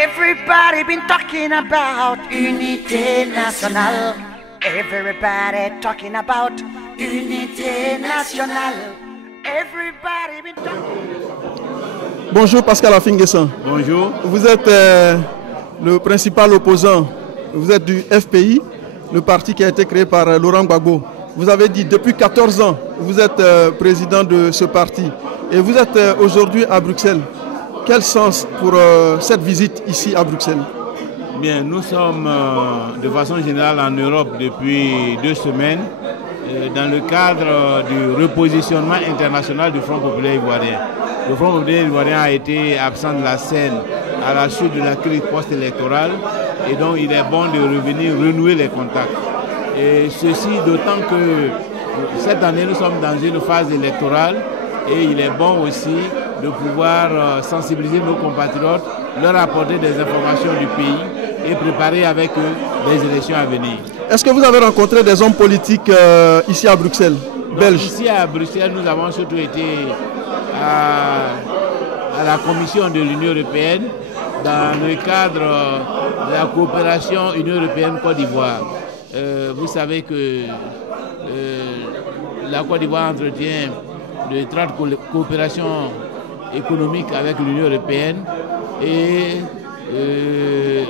Everybody been talking about unité nationale. Everybody talking about unité nationale. Everybody been talking. Bonjour Pascal Affi-N'Guessan. Bonjour. Vous êtes le principal opposant. Vous êtes du FPI, le parti qui a été créé par Laurent Gbagbo. Vous avez dit depuis 14 ans, vous êtes président de ce parti. Et vous êtes aujourd'hui à Bruxelles. Quel sens pour cette visite ici à Bruxelles? Bien, nous sommes de façon générale en Europe depuis 2 semaines dans le cadre du repositionnement international du Front populaire ivoirien. Le Front populaire ivoirien a été absent de la scène à la suite de la crise post-électorale et donc il est bon de revenir renouer les contacts. Et ceci d'autant que cette année nous sommes dans une phase électorale et il est bon aussi de pouvoir sensibiliser nos compatriotes, leur apporter des informations du pays et préparer avec eux les élections à venir. Est-ce que vous avez rencontré des hommes politiques ici à Bruxelles, belges? Ici à Bruxelles, nous avons surtout été à la Commission de l'Union européenne dans le cadre de la coopération Union européenne-Côte d'Ivoire. Vous savez que la Côte d'Ivoire entretient de étroites coopérations économiques avec l'Union européenne et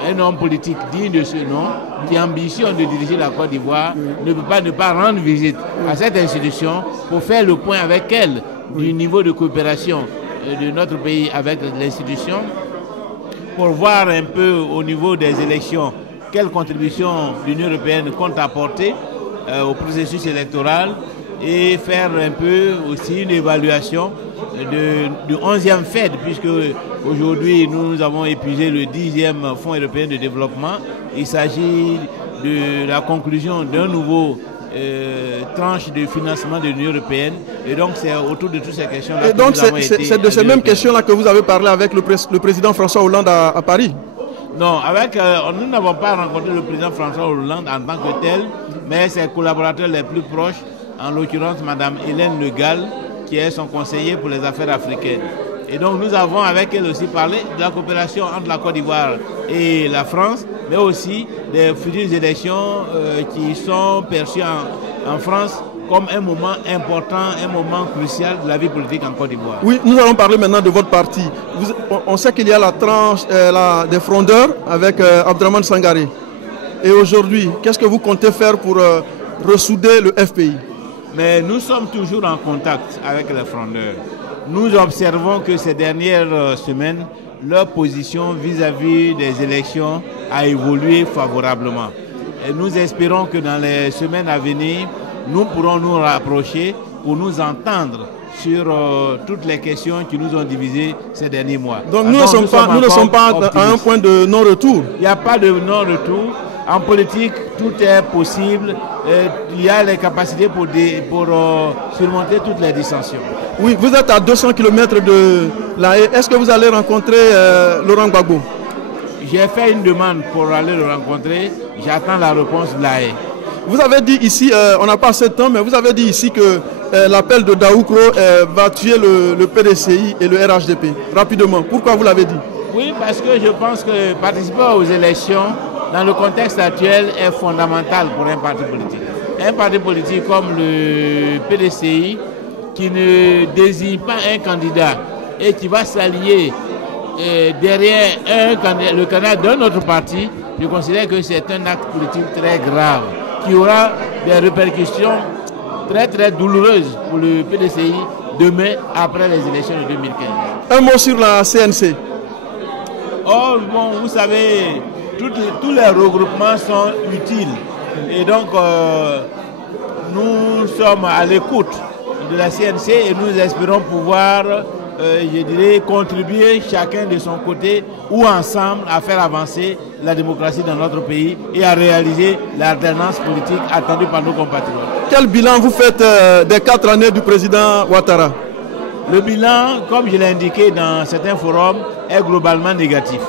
un homme politique digne de ce nom qui ambitionne de diriger la Côte d'Ivoire ne peut pas ne pas rendre visite à cette institution pour faire le point avec elle du niveau de coopération de notre pays avec l'institution, pour voir un peu au niveau des élections quelle contribution l'Union européenne compte apporter au processus électoral et faire un peu aussi une évaluation du 11e FED, puisque aujourd'hui nous avons épuisé le 10e Fonds européen de développement. Il s'agit de la conclusion d'un nouveau tranche de financement de l'Union européenne et donc c'est autour de toutes ces questions-là. Et donc c'est de ces mêmes questions-là que vous avez parlé avec le président François Hollande à Paris? Non, nous n'avons pas rencontré le président François Hollande en tant que tel, mais ses collaborateurs les plus proches, en l'occurrence Mme Hélène Le Gall, qui est son conseiller pour les affaires africaines. Et donc nous avons avec elle aussi parlé de la coopération entre la Côte d'Ivoire et la France, mais aussi des futures élections qui sont perçues en France comme un moment important, un moment crucial de la vie politique en Côte d'Ivoire. Oui, nous allons parler maintenant de votre parti. On sait qu'il y a la tranche des frondeurs avec Abdraman Sangaré. Et aujourd'hui, qu'est-ce que vous comptez faire pour ressouder le FPI? Mais nous sommes toujours en contact avec les frondeurs. Nous observons que ces dernières semaines, leur position vis-à-vis des élections a évolué favorablement. Et nous espérons que dans les semaines à venir, nous pourrons nous rapprocher pour nous entendre sur toutes les questions qui nous ont divisés ces derniers mois. Donc nous ne sommes pas à un point de non-retour. Il n'y a pas de non-retour. En politique, tout est possible. Il y a les capacités pour surmonter toutes les dissensions. Oui, vous êtes à 200 km de La Haye. Est-ce que vous allez rencontrer Laurent Gbagbo? J'ai fait une demande pour aller le rencontrer. J'attends la réponse de La Haye. Vous avez dit ici, on n'a pas assez de temps, mais vous avez dit ici que l'appel de Daoukro va tuer le PDCI et le RHDP. Rapidement, pourquoi vous l'avez dit? Oui, parce que je pense que participer aux élections dans le contexte actuel est fondamental pour un parti politique. Un parti politique comme le PDCI qui ne désigne pas un candidat et qui va s'allier derrière le candidat d'un autre parti, je considère que c'est un acte politique très grave qui aura des répercussions très douloureuses pour le PDCI demain après les élections de 2015. Un mot sur la CNC. Oh bon, vous savez, tous les regroupements sont utiles et donc nous sommes à l'écoute de la CNC et nous espérons pouvoir, je dirais, contribuer chacun de son côté ou ensemble à faire avancer la démocratie dans notre pays et à réaliser l'alternance politique attendue par nos compatriotes. Quel bilan vous faites des 4 années du président Ouattara? Le bilan, comme je l'ai indiqué dans certains forums, est globalement négatif.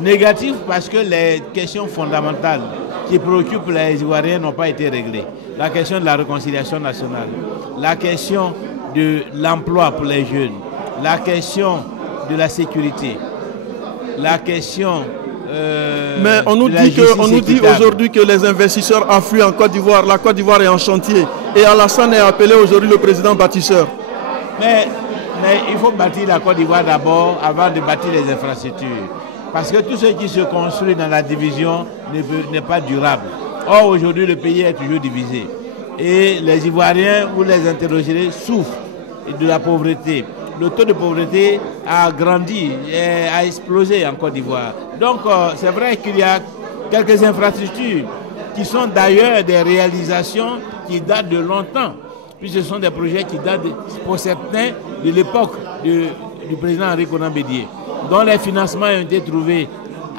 Négatif parce que les questions fondamentales qui préoccupent les Ivoiriens n'ont pas été réglées. La question de la réconciliation nationale, la question de l'emploi pour les jeunes, la question de la sécurité, la question Mais on nous dit aujourd'hui que les investisseurs affluent en Côte d'Ivoire. La Côte d'Ivoire est en chantier. Et Alassane est appelé aujourd'hui le président bâtisseur. Mais il faut bâtir la Côte d'Ivoire d'abord avant de bâtir les infrastructures. Parce que tout ce qui se construit dans la division n'est pas durable. Or, aujourd'hui, le pays est toujours divisé. Et les Ivoiriens, vous les interrogerez, souffrent de la pauvreté. Le taux de pauvreté a grandi, a explosé en Côte d'Ivoire. Donc, c'est vrai qu'il y a quelques infrastructures qui sont d'ailleurs des réalisations qui datent de longtemps. Puis ce sont des projets qui datent, pour certains, de l'époque du président Henri Konan Bédié, dont les financements ont été trouvés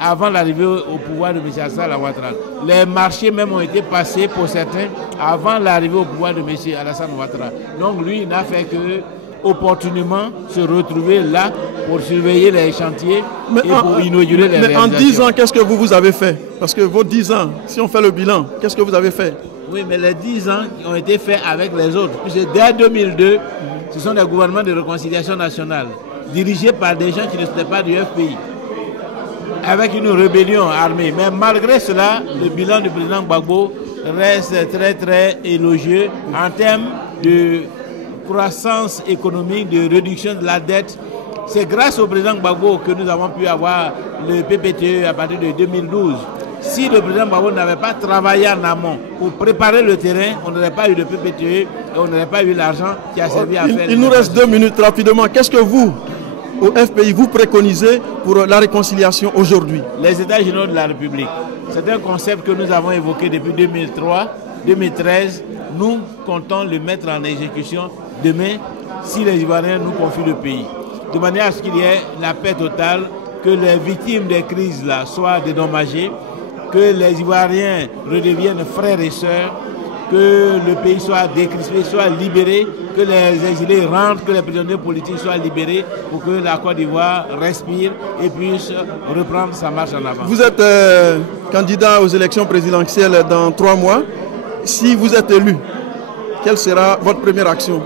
avant l'arrivée au pouvoir de M. Alassane Ouattara. Les marchés même ont été passés pour certains avant l'arrivée au pouvoir de M. Alassane Ouattara. Donc lui, il n'a fait que opportunément se retrouver là pour surveiller les chantiers et pour inaugurer les réalisations. Mais en 10 ans, qu'est-ce que vous avez fait? Parce que vos 10 ans, si on fait le bilan, qu'est-ce que vous avez fait? Oui, mais les 10 ans ont été faits avec les autres. Puisque dès 2002, ce sont des gouvernements de réconciliation nationale, dirigés par des gens qui ne sont pas du FPI, avec une rébellion armée. Mais malgré cela, le bilan du président Gbagbo reste très très élogieux en termes de croissance économique, de réduction de la dette. C'est grâce au président Gbagbo que nous avons pu avoir le PPTE à partir de 2012. Si le président Gbagbo n'avait pas travaillé en amont pour préparer le terrain, on n'aurait pas eu de PPTE et on n'aurait pas eu l'argent qui a servi à faire... Il nous reste 2 minutes rapidement. Qu'est-ce que vous, au FPI, vous préconisez pour la réconciliation aujourd'hui? Les États généraux de la République, c'est un concept que nous avons évoqué depuis 2013. Nous comptons le mettre en exécution demain si les Ivoiriens nous confient le pays. De manière à ce qu'il y ait la paix totale, que les victimes des crises là soient dédommagées, que les Ivoiriens redeviennent frères et sœurs, que le pays soit décrispé, soit libéré, que les exilés rentrent, que les prisonniers politiques soient libérés pour que la Côte d'Ivoire respire et puisse reprendre sa marche en avant. Vous êtes candidat aux élections présidentielles dans 3 mois. Si vous êtes élu, quelle sera votre première action?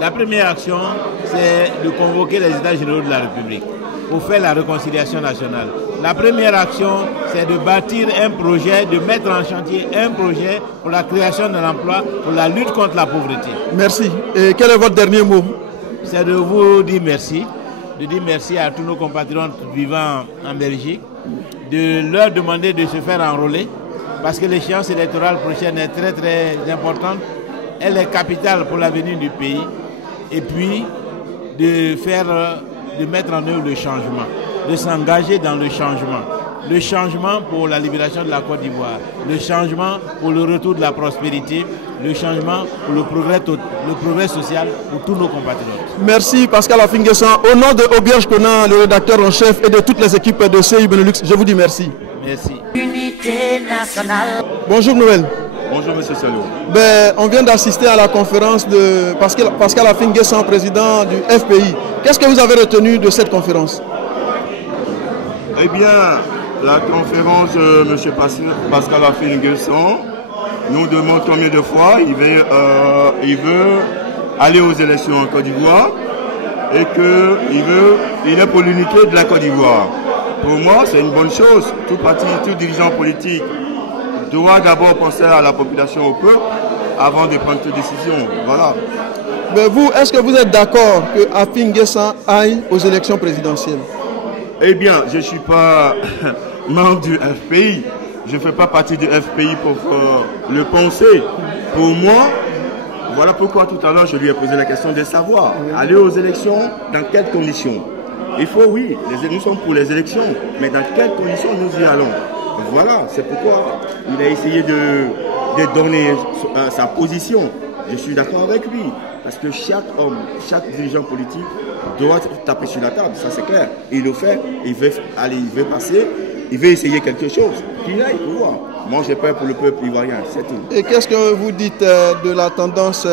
La première action, c'est de convoquer les États généraux de la République pour faire la réconciliation nationale. La première action, c'est de bâtir un projet, de mettre en chantier un projet pour la création de l'emploi, pour la lutte contre la pauvreté. Merci. Et quel est votre dernier mot? C'est de vous dire merci, de dire merci à tous nos compatriotes vivant en Belgique, de leur demander de se faire enrôler, parce que l'échéance électorale prochaine est très très importante. Elle est capitale pour l'avenir du pays. Et puis, de mettre en œuvre le changement, de s'engager dans le changement. Le changement pour la libération de la Côte d'Ivoire, le changement pour le retour de la prospérité, le changement pour le progrès social pour tous nos compatriotes. Merci Pascal Affi-N'Guessan. Au nom de Obierge Konan, le rédacteur en chef, et de toutes les équipes de CI Benelux, je vous dis merci. Merci. Unité nationale. Bonjour Noël. Bonjour M. Salou. On vient d'assister à la conférence de Pascal Affi-N'Guessan, président du FPI. Qu'est-ce que vous avez retenu de cette conférence? Eh bien, la conférence de M. Pascal Affi-N'Guessan nous demande combien de fois il veut aller aux élections en Côte d'Ivoire et qu'il est pour l'unité de la Côte d'Ivoire. Pour moi, c'est une bonne chose. Tout parti, tout dirigeant politique doit d'abord penser à la population, au peuple, avant de prendre toute décision. Voilà. Mais vous, est-ce que vous êtes d'accord que Affi-N'Guessan aille aux élections présidentielles? Eh bien, je ne suis pas membre du FPI. Je ne fais pas partie du FPI pour le penser. Pour moi, voilà pourquoi tout à l'heure je lui ai posé la question de savoir, aller aux élections, dans quelles conditions? Il faut, oui, nous sommes pour les élections, mais dans quelles conditions nous y allons? Voilà, c'est pourquoi il a essayé de donner sa position. Je suis d'accord avec lui, parce que chaque homme, chaque dirigeant politique doit taper sur la table, ça c'est clair. Il le fait, il veut passer, il veut essayer quelque chose. Qu'il aille pour voir. Moi j'ai peur pour le peuple ivoirien, c'est tout. Et qu'est-ce que vous dites de la tendance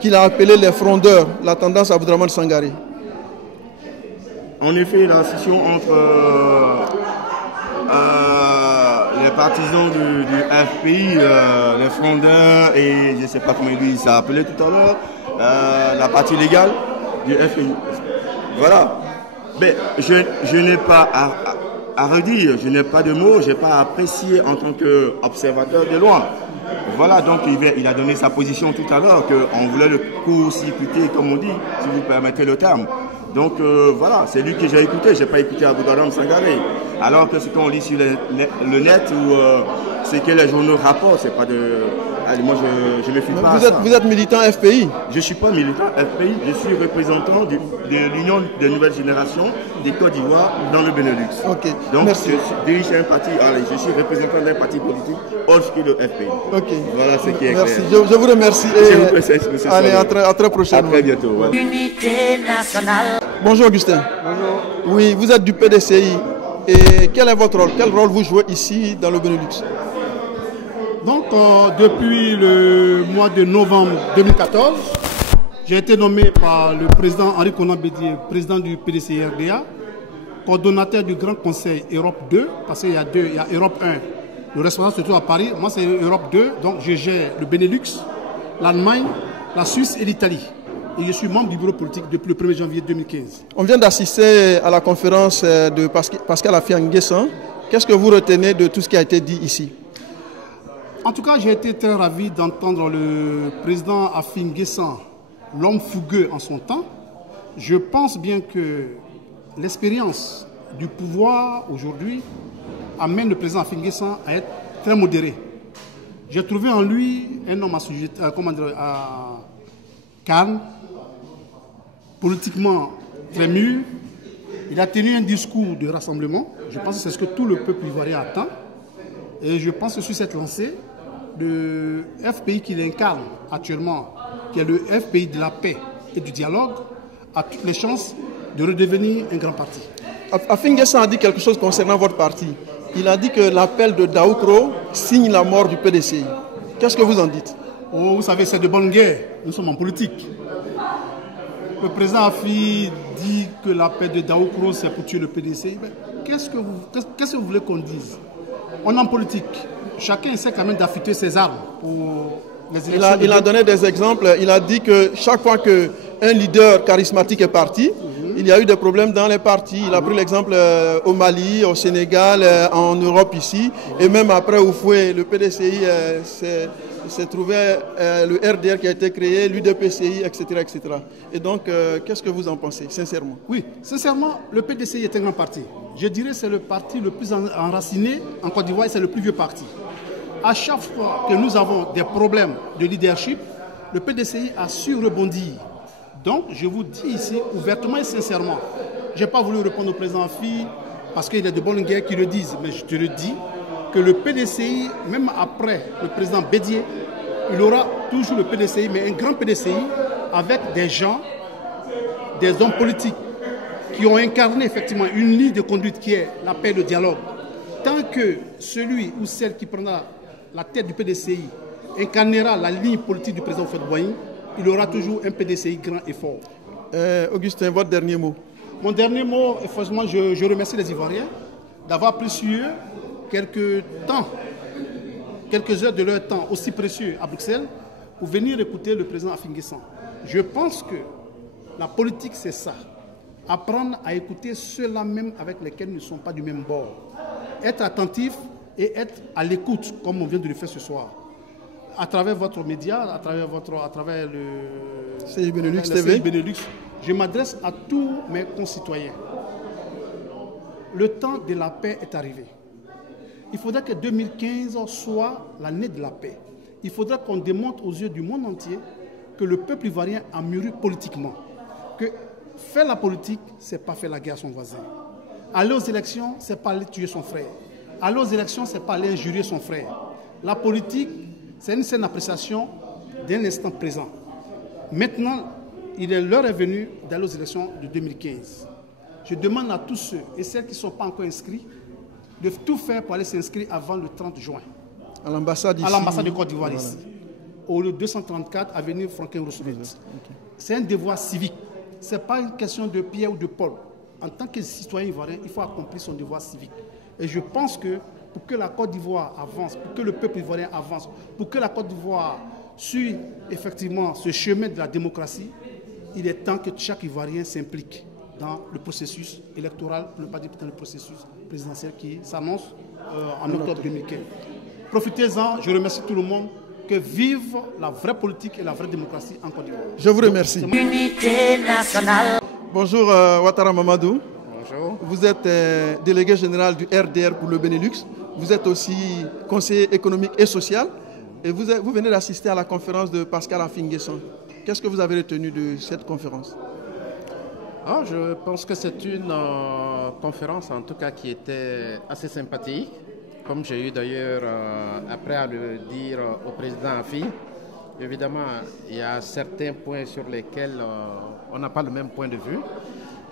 qu'il a appelée les frondeurs, la tendance à Abdourahmane Sangaré? En effet, la scission entre les partisans du FPI, les frondeurs et je ne sais pas comment lui s'est appelé tout à l'heure, la partie légale du FPI. Voilà. Mais je n'ai pas à redire, je n'ai pas de mots, je n'ai pas apprécié en tant qu'observateur de loin. Voilà, donc il a donné sa position tout à l'heure, qu'on voulait le court-circuiter, comme on dit, si vous permettez le terme. Donc voilà, c'est lui que j'ai écouté, je n'ai pas écouté Aboudalam Sangaré. Alors que ce qu'on lit sur le net ou ce que les journaux rapportent, c'est pas de... Allez, moi je me fie pas à ça. Vous êtes militant FPI? Je ne suis pas militant FPI, je suis représentant de l'Union des nouvelles générations des Côte d'Ivoire dans le Benelux. Ok, donc merci. Je dirige un parti, allez, je suis représentant d'un parti politique autre que le FPI. Ok. Voilà ce qui est merci. clair. Je vous remercie. Et allez, à très prochainement. À très bientôt. Voilà. Unité nationale. Bonjour Augustin. Bonjour. Oui, vous êtes du PDCI. Et quel est votre rôle? Quel rôle vous jouez ici dans le Benelux? Donc, depuis le mois de novembre 2014, j'ai été nommé par le président Henri Konan Bédié, président du PDCI RDA, coordonnateur du Grand Conseil Europe 2, parce qu'il y a deux, il y a Europe 1, le responsable se trouve à Paris, moi c'est Europe 2, donc je gère le Benelux, l'Allemagne, la Suisse et l'Italie. Et je suis membre du bureau politique depuis le 1er janvier 2015. On vient d'assister à la conférence de Pascal Affi-N'Guessan. Qu'est-ce que vous retenez de tout ce qui a été dit ici? En tout cas, j'ai été très ravi d'entendre le président Affi-N'Guessan, l'homme fougueux en son temps. Je pense bien que l'expérience du pouvoir aujourd'hui amène le président Affi-N'Guessan à être très modéré. J'ai trouvé en lui un homme calme, politiquement très mûr. Il a tenu un discours de rassemblement. Je pense que c'est ce que tout le peuple ivoirien attend. Et je pense que sur cette lancée, le FPI qu'il incarne actuellement, qui est le FPI de la paix et du dialogue, a toutes les chances de redevenir un grand parti. Affi-N'Guessan a dit quelque chose concernant votre parti. Il a dit que l'appel de Daoukro signe la mort du PDCI. Qu'est-ce que vous en dites? Oh, vous savez, c'est de bonne guerre. Nous sommes en politique. Le président Affi dit que l'appel de Daoukro, c'est pour tuer le PDCI. Qu'est-ce que vous voulez qu'on dise? On est en politique. Chacun essaie quand même d'affûter ses armes pour les élections. Il a donné des exemples. Il a dit que chaque fois qu'un leader charismatique est parti, il y a eu des problèmes dans les partis. Il a pris l'exemple au Mali, au Sénégal, en Europe ici. Et même après Oufoué, le PDCI s'est trouvé, le RDR qui a été créé, l'UDPCI, etc., etc. Et donc, qu'est-ce que vous en pensez, sincèrement? Oui, sincèrement, le PDCI est un grand parti. Je dirais que c'est le parti le plus enraciné en Côte d'Ivoire et c'est le plus vieux parti. À chaque fois que nous avons des problèmes de leadership, le PDCI a su rebondir. Donc, je vous dis ici, ouvertement et sincèrement, je n'ai pas voulu répondre au président Affi parce qu'il y a de bonnes guerres qui le disent, mais je te le dis, que le PDCI, même après le président Bédié, il aura toujours le PDCI, mais un grand PDCI avec des gens, des hommes politiques qui ont incarné effectivement une ligne de conduite qui est la paix et le dialogue. Tant que celui ou celle qui prendra la tête du PDCI incarnera la ligne politique du président Houphouët-Boigny, il aura toujours un PDCI grand et fort. Augustin, votre dernier mot? Mon dernier mot, effectivement, je remercie les Ivoiriens d'avoir pris sur eux quelques heures de leur temps aussi précieux à Bruxelles pour venir écouter le président Affi-N'Guessan. Je pense que la politique, c'est ça. Apprendre à écouter ceux-là même avec lesquels nous ne sommes pas du même bord. Être attentif et être à l'écoute, comme on vient de le faire ce soir. À travers votre média, à travers le CI Benelux CI TV, Benelux, je m'adresse à tous mes concitoyens. Le temps de la paix est arrivé. Il faudrait que 2015 soit l'année de la paix. Il faudrait qu'on démontre aux yeux du monde entier que le peuple ivoirien a mûri politiquement. Que faire la politique, ce n'est pas faire la guerre à son voisin. Aller aux élections, ce n'est pas aller tuer son frère. Aller aux élections, ce n'est pas aller injurier son frère. La politique, c'est une saine appréciation d'un instant présent. Maintenant, l'heure est venue d'aller aux élections de 2015. Je demande à tous ceux et celles qui ne sont pas encore inscrits de tout faire pour aller s'inscrire avant le 30 juin. À l'ambassade ici. À l'ambassade de Côte d'Ivoire ici. Au 234 avenue Franklin-Roosevelt. Okay. C'est un devoir civique. Ce n'est pas une question de Pierre ou de Paul. En tant que citoyen ivoirien, il faut accomplir son devoir civique. Et je pense que pour que la Côte d'Ivoire avance, pour que le peuple ivoirien avance, pour que la Côte d'Ivoire suive effectivement ce chemin de la démocratie, il est temps que chaque Ivoirien s'implique dans le processus électoral, pour ne pas dire dans le processus présidentielle qui s'annonce en octobre 2015. Profitez-en, je remercie tout le monde. Que vive la vraie politique et la vraie démocratie en Côte d'Ivoire. Je vous remercie. Unité nationale. Bonjour Ouattara Mamadou. Bonjour. Vous êtes délégué général du RDR pour le Benelux. Vous êtes aussi conseiller économique et social. Et vous venez d'assister à la conférence de Pascal Affi-N'Guessan. Qu'est-ce que vous avez retenu de cette conférence? Je pense que c'est une conférence en tout cas qui était assez sympathique. Comme j'ai eu d'ailleurs après à le dire au président Affi, évidemment, il y a certains points sur lesquels on n'a pas le même point de vue.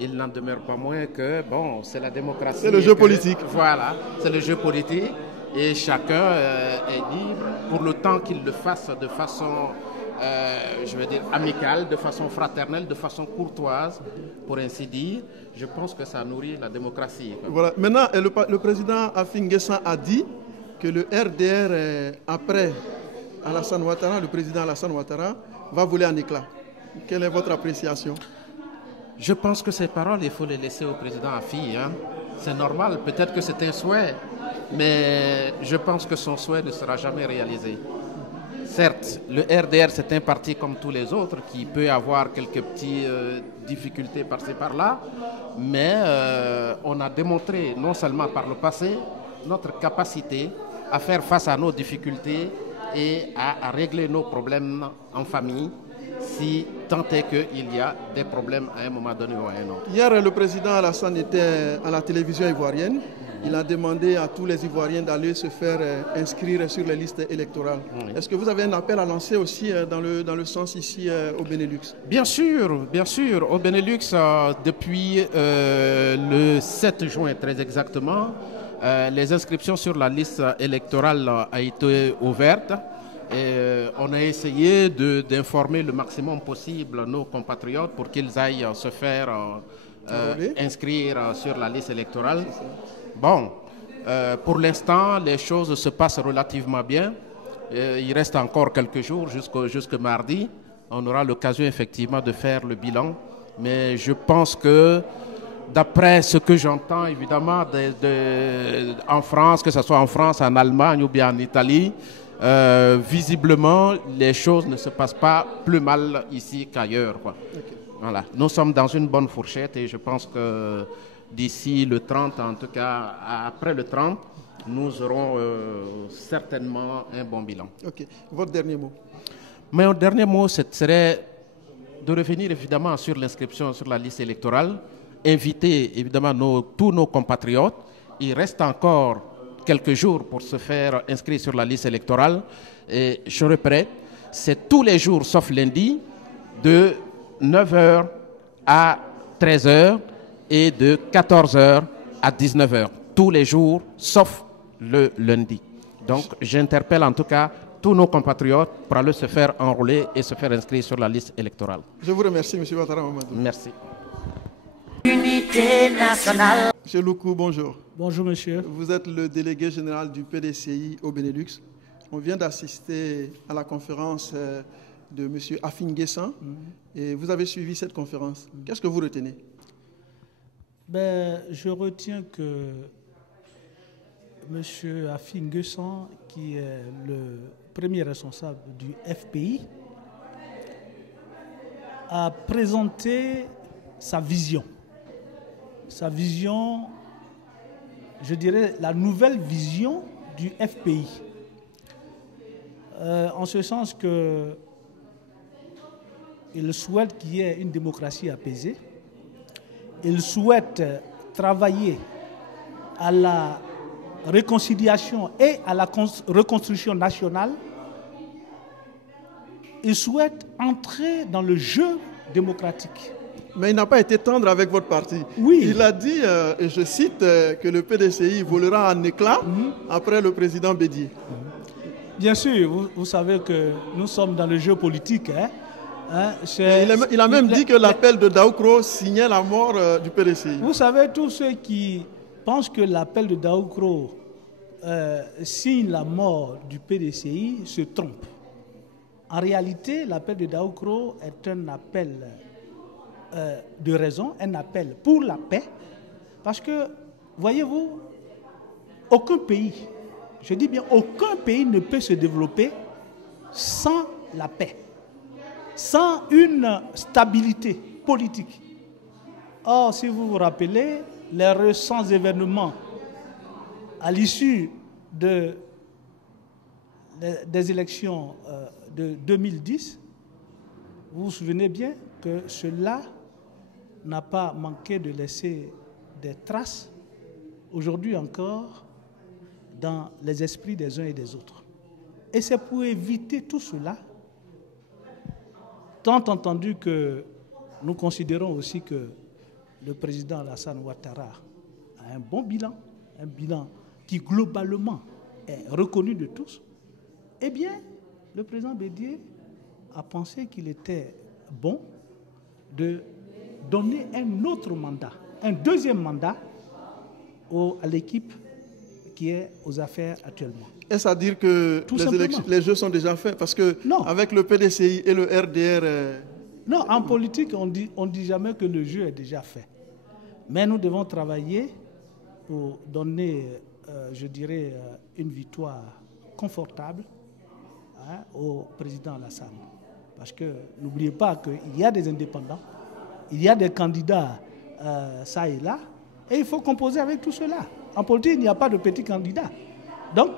Il n'en demeure pas moins que, bon, c'est la démocratie. C'est le jeu politique. Voilà, c'est le jeu politique. Et chacun est libre pour le temps qu'il le fasse de façon, je veux dire, amicale, de façon fraternelle, de façon courtoise, pour ainsi dire. Je pense que ça nourrit la démocratie. Voilà. Maintenant, le président Affi-N'Guessan a dit que le RDR, après Alassane Ouattara, le président Alassane Ouattara, va voler en éclats. Quelle est votre appréciation? Je pense que ces paroles, il faut les laisser au président Affi. C'est normal, peut-être que c'est un souhait, mais je pense que son souhait ne sera jamais réalisé. Certes, le RDR, c'est un parti comme tous les autres qui peut avoir quelques petites difficultés par-ci par-là, mais on a démontré, non seulement par le passé, notre capacité à faire face à nos difficultés et à régler nos problèmes en famille, si tant est qu'il y a des problèmes à un moment donné ou à un autre. Hier, le président Alassane était à la télévision ivoirienne. Il a demandé à tous les Ivoiriens d'aller se faire inscrire sur les listes électorales. Oui. Est-ce que vous avez un appel à lancer aussi dans le sens ici au Benelux? Bien sûr. Au Benelux, depuis le 7 juin très exactement, les inscriptions sur la liste électorale ont été ouvertes. Et on a essayé d'informer le maximum possible nos compatriotes pour qu'ils aillent se faire inscrire sur la liste électorale. Bon, pour l'instant, les choses se passent relativement bien. Il reste encore quelques jours jusqu'au mardi. On aura l'occasion effectivement de faire le bilan. Mais je pense que d'après ce que j'entends évidemment en France, que ce soit en France, en Allemagne ou bien en Italie, visiblement, les choses ne se passent pas plus mal ici qu'ailleurs. Okay. Voilà. Nous sommes dans une bonne fourchette et je pense que d'ici le 30, en tout cas après le 30, nous aurons certainement un bon bilan. Ok. Votre dernier mot? Mon dernier mot, ce serait de revenir évidemment sur l'inscription sur la liste électorale, inviter évidemment tous nos compatriotes. Il reste encore quelques jours pour se faire inscrire sur la liste électorale. Et je répète, c'est tous les jours sauf lundi, de 9h à 13h et de 14h à 19h. Tous les jours sauf le lundi. Donc j'interpelle en tout cas tous nos compatriotes pour aller se faire enrôler et se faire inscrire sur la liste électorale. Je vous remercie, M. Ouattara Mamadou. Merci. Unité nationale. M. Loukou, bonjour. Bonjour, monsieur. Vous êtes le délégué général du PDCI au Benelux. On vient d'assister à la conférence de M. Affi-N'Guessan et vous avez suivi cette conférence. Qu'est-ce que vous retenez? Je retiens que M. Affi-N'Guessan, qui est le premier responsable du FPI, a présenté sa vision. Sa vision, je dirais, la nouvelle vision du FPI. En ce sens que il souhaite qu'il y ait une démocratie apaisée. Il souhaite travailler à la réconciliation et à la reconstruction nationale. Il souhaite entrer dans le jeu démocratique. Mais il n'a pas été tendre avec votre parti. Oui. Il a dit, et je cite, que le PDCI volera en éclats après le président Bédié. Bien sûr, vous savez que nous sommes dans le jeu politique. Il a même dit que l'appel de Daoukro signait la mort du PDCI. Vous savez, tous ceux qui pensent que l'appel de Daoukro signe la mort du PDCI se trompent. En réalité, l'appel de Daoukro est un appel de raison, un appel pour la paix, parce que voyez-vous, aucun pays, je dis bien aucun pays ne peut se développer sans la paix, sans une stabilité politique. Or, si vous vous rappelez, les récents événements à l'issue des élections de 2010, vous vous souvenez bien que cela n'a pas manqué de laisser des traces, aujourd'hui encore, dans les esprits des uns et des autres. Et c'est pour éviter tout cela, tant entendu que nous considérons aussi que le président Alassane Ouattara a un bon bilan, un bilan qui globalement est reconnu de tous, eh bien, le président Bédié a pensé qu'il était bon de donner un autre mandat, un deuxième mandat à l'équipe qui est aux affaires actuellement. Est-ce à dire que les jeux sont déjà faits? Parce que avec le PDCI et le RDR... Non, en politique, on dit jamais que le jeu est déjà fait. Mais nous devons travailler pour donner, je dirais, une victoire confortable au président Alassane. Parce que n'oubliez pas qu'il y a des indépendants, il y a des candidats ça et là, et il faut composer avec tout cela. En politique, il n'y a pas de petits candidats. Donc,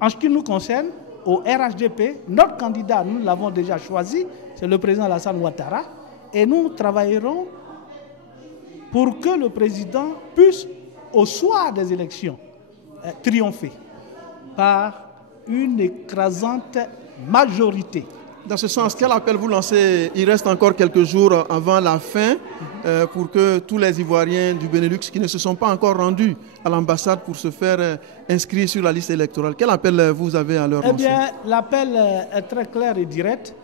en ce qui nous concerne, au RHDP, notre candidat, nous l'avons déjà choisi, c'est le président Alassane Ouattara, et nous travaillerons pour que le président puisse, au soir des élections, triompher par une écrasante majorité. Dans ce sens, quel appel vous lancez? Il reste encore quelques jours avant la fin pour que tous les Ivoiriens du Benelux qui ne se sont pas encore rendus à l'ambassade pour se faire inscrire sur la liste électorale. Quel appel vous avez à leur lancer? Eh bien, l'appel est très clair et direct.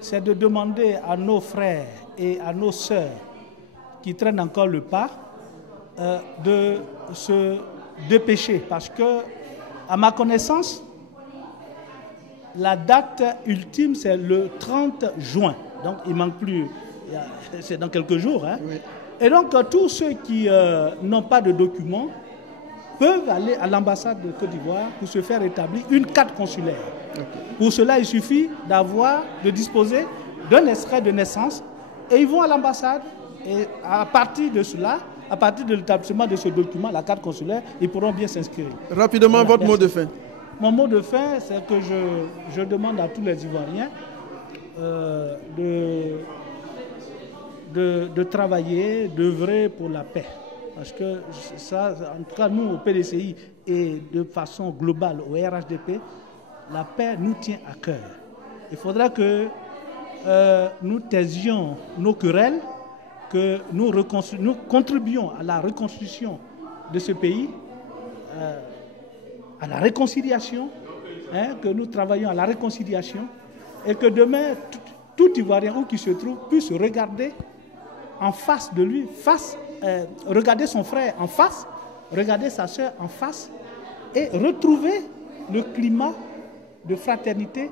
C'est de demander à nos frères et à nos sœurs qui traînent encore le pas de se dépêcher. Parce que, à ma connaissance, la date ultime, c'est le 30 juin. Donc, il ne manque plus, c'est dans quelques jours. Hein. Oui. Et donc, tous ceux qui n'ont pas de documents peuvent aller à l'ambassade de Côte d'Ivoire pour se faire établir une carte consulaire. Okay. Pour cela, il suffit de disposer d'un extrait de naissance et ils vont à l'ambassade et à partir de cela, à partir de l'établissement de ce document, la carte consulaire, ils pourront bien s'inscrire. Rapidement, voilà, votre mot de fin. Mon mot de fin, c'est que je demande à tous les Ivoiriens de travailler, d'œuvrer pour la paix. Parce que ça, en tout cas, nous, au PDCI et de façon globale au RHDP, la paix nous tient à cœur. Il faudra que nous taisions nos querelles, que nous contribuions à la reconstruction de ce pays, à la réconciliation, que nous travaillons à la réconciliation, et que demain, tout Ivoirien où qu'il se trouve puisse regarder en face de lui, regarder son frère en face, regarder sa soeur en face, et retrouver le climat de fraternité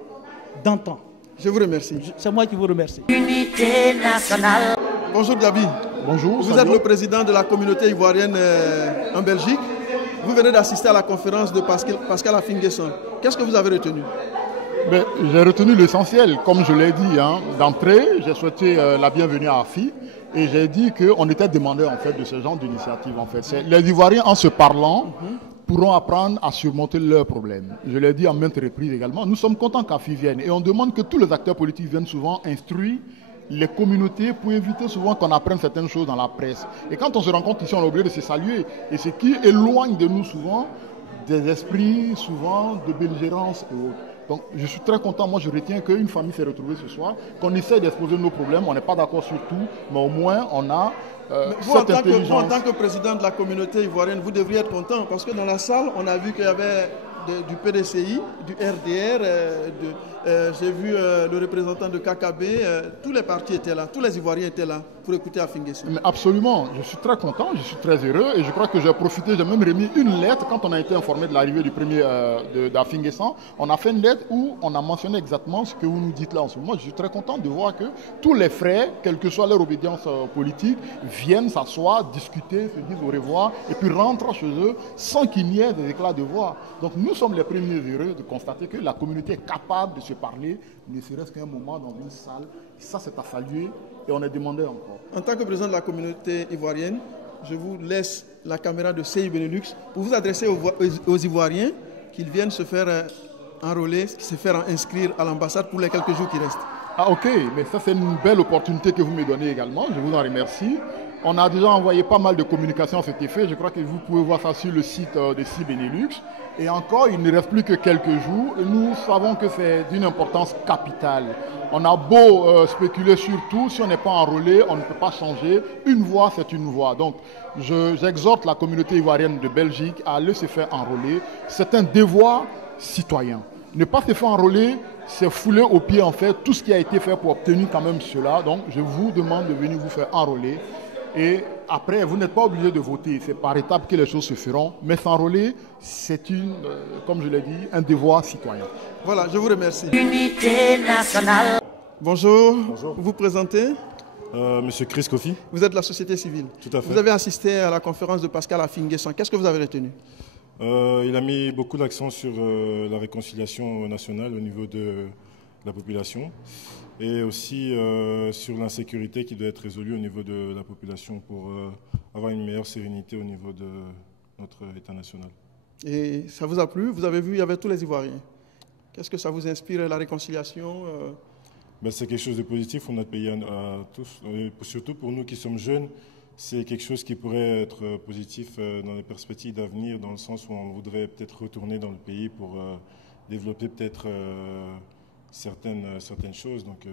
d'antan. Je vous remercie. C'est moi qui vous remercie. Unité nationale. Bonjour Gabi. Bonjour. Vous êtes le président de la communauté ivoirienne en Belgique. Vous venez d'assister à la conférence de Pascal Affi-N'Guessan. Qu'est-ce que vous avez retenu? J'ai retenu l'essentiel. Comme je l'ai dit d'entrée, j'ai souhaité la bienvenue à Affi et j'ai dit qu'on était demandeur en fait, de ce genre d'initiative. En fait. Les Ivoiriens, en se parlant, pourront apprendre à surmonter leurs problèmes. Je l'ai dit en maintes reprises également. Nous sommes contents qu'Affi vienne et on demande que tous les acteurs politiques viennent souvent instruire les communautés pour éviter souvent qu'on apprenne certaines choses dans la presse. Et quand on se rencontre ici, on est obligé de se saluer. Et ce qui éloigne de nous souvent des esprits, souvent de belligérance et autres. Donc je suis très content, moi je retiens qu'une famille s'est retrouvée ce soir, qu'on essaie d'exposer nos problèmes, on n'est pas d'accord sur tout, mais au moins on a vous, en tant que président de la communauté ivoirienne, vous devriez être content parce que dans la salle, on a vu qu'il y avait du PDCI, du RDR, J'ai vu le représentant de KKB, tous les partis étaient là, tous les Ivoiriens étaient là pour écouter Afin N'Guessan. Absolument, je suis très content, je suis très heureux et je crois que j'ai profité, j'ai même remis une lettre quand on a été informé de l'arrivée du premier d'Afin N'Guessan. On a fait une lettre où on a mentionné exactement ce que vous nous dites là en ce moment. Je suis très content de voir que tous les frères, quelle que soit leur obédience politique, viennent s'asseoir, discuter, se disent au revoir et puis rentrent chez eux sans qu'il n'y ait des éclats de voix. Donc nous sommes les premiers heureux de constater que la communauté est capable de se parler, ne serait-ce qu'un moment dans une salle. Ça, c'est à saluer et on est demandé encore. En tant que président de la communauté ivoirienne, je vous laisse la caméra de CI Benelux pour vous adresser aux Ivoiriens qu'ils viennent se faire enrôler, se faire inscrire à l'ambassade pour les quelques jours qui restent. Ah ok, mais ça c'est une belle opportunité que vous me donnez également, je vous en remercie. On a déjà envoyé pas mal de communications à cet effet, je crois que vous pouvez voir ça sur le site de CI Benelux. Et encore, il ne reste plus que quelques jours et nous savons que c'est d'une importance capitale. On a beau spéculer sur tout, si on n'est pas enrôlé, on ne peut pas changer. Une voix, c'est une voix. Donc, j'exhorte la communauté ivoirienne de Belgique à aller se faire enrôler. C'est un devoir citoyen. Ne pas se faire enrôler, c'est fouler aux pieds en fait tout ce qui a été fait pour obtenir quand même cela. Donc, je vous demande de venir vous faire enrôler. Et après, vous n'êtes pas obligé de voter. C'est par étapes que les choses se feront. Mais s'enrôler, c'est comme je l'ai dit, un devoir citoyen. Voilà, je vous remercie. Unité nationale. Bonjour. Bonjour. Vous vous présentez? Monsieur Chris Kofi. Vous êtes de la société civile. Tout à fait. Vous avez assisté à la conférence de Pascal Afin N'Guessan. Qu'est-ce que vous avez retenu? Il a mis beaucoup d'accent sur la réconciliation nationale au niveau de la population et aussi sur l'insécurité qui doit être résolue au niveau de la population pour avoir une meilleure sérénité au niveau de notre État national. Et ça vous a plu? Vous avez vu, il y avait tous les Ivoiriens. Qu'est-ce que ça vous inspire, la réconciliation? C'est quelque chose de positif pour notre pays à tous, surtout pour nous qui sommes jeunes. C'est quelque chose qui pourrait être positif dans les perspectives d'avenir, dans le sens où on voudrait peut-être retourner dans le pays pour développer peut-être certaines choses. Donc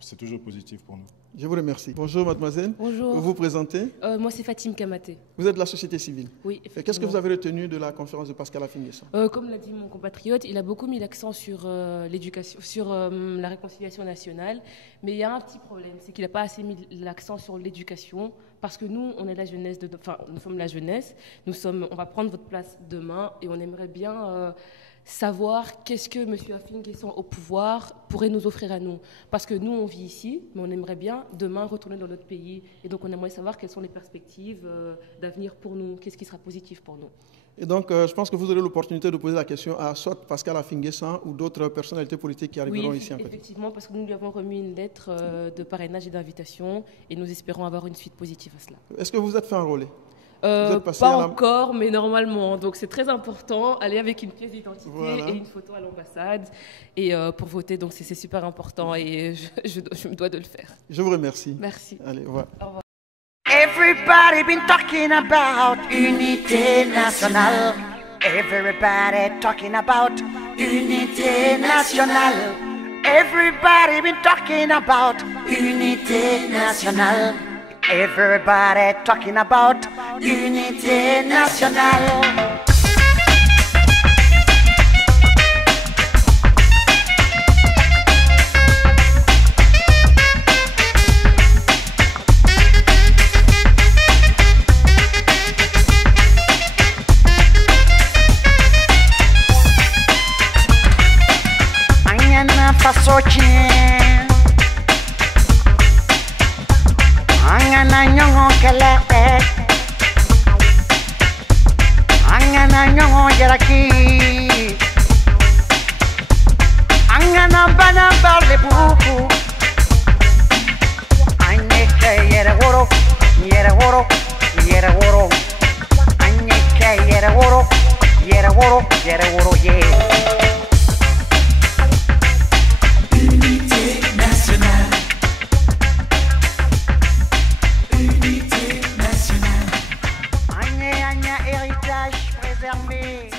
c'est toujours positif pour nous. Je vous remercie. Bonjour mademoiselle. Bonjour. Vous vous présentez? Moi c'est Fatim Kamaté. Vous êtes de la société civile? Oui, effectivement. Qu'est-ce que vous avez retenu de la conférence de Pascal Afin N'Guessan? Comme l'a dit mon compatriote, il a beaucoup mis l'accent sur l'éducation, sur la réconciliation nationale. Mais il y a un petit problème, c'est qu'il n'a pas assez mis l'accent sur l'éducation. Parce que nous, on est la jeunesse, nous sommes la jeunesse. On va prendre votre place demain et on aimerait bien savoir qu'est-ce que M. Afin N'Guessan au pouvoir pourrait nous offrir à nous. Parce que nous, on vit ici, mais on aimerait bien demain retourner dans notre pays. Et donc, on aimerait savoir quelles sont les perspectives d'avenir pour nous, qu'est-ce qui sera positif pour nous. Et donc, je pense que vous aurez l'opportunité de poser la question à soit Pascal Afin N'Guessan ou d'autres personnalités politiques qui arriveront ici en Côte d'Ivoire. Effectivement, parce que nous lui avons remis une lettre de parrainage et d'invitation et nous espérons avoir une suite positive à cela. Est-ce que vous êtes fait enrôler? Pas encore, mais normalement. Donc c'est très important, aller avec une pièce d'identité et une photo à l'ambassade et pour voter. Donc c'est super important et je me dois de le faire. Je vous remercie. Merci. Allez, au revoir. Au revoir. Everybody been talking about unité nationale. Everybody talking about unité nationale. Everybody been talking about unité nationale. Everybody talking about unité nationale. Fasochien Angana nyongo kelek Angana nyongo jaraki Angana bana balde buku Anyeke yere woro Yere woro Yere woro Anyeke yere woro Yere woro Yere woro yeah. Héritage préservé.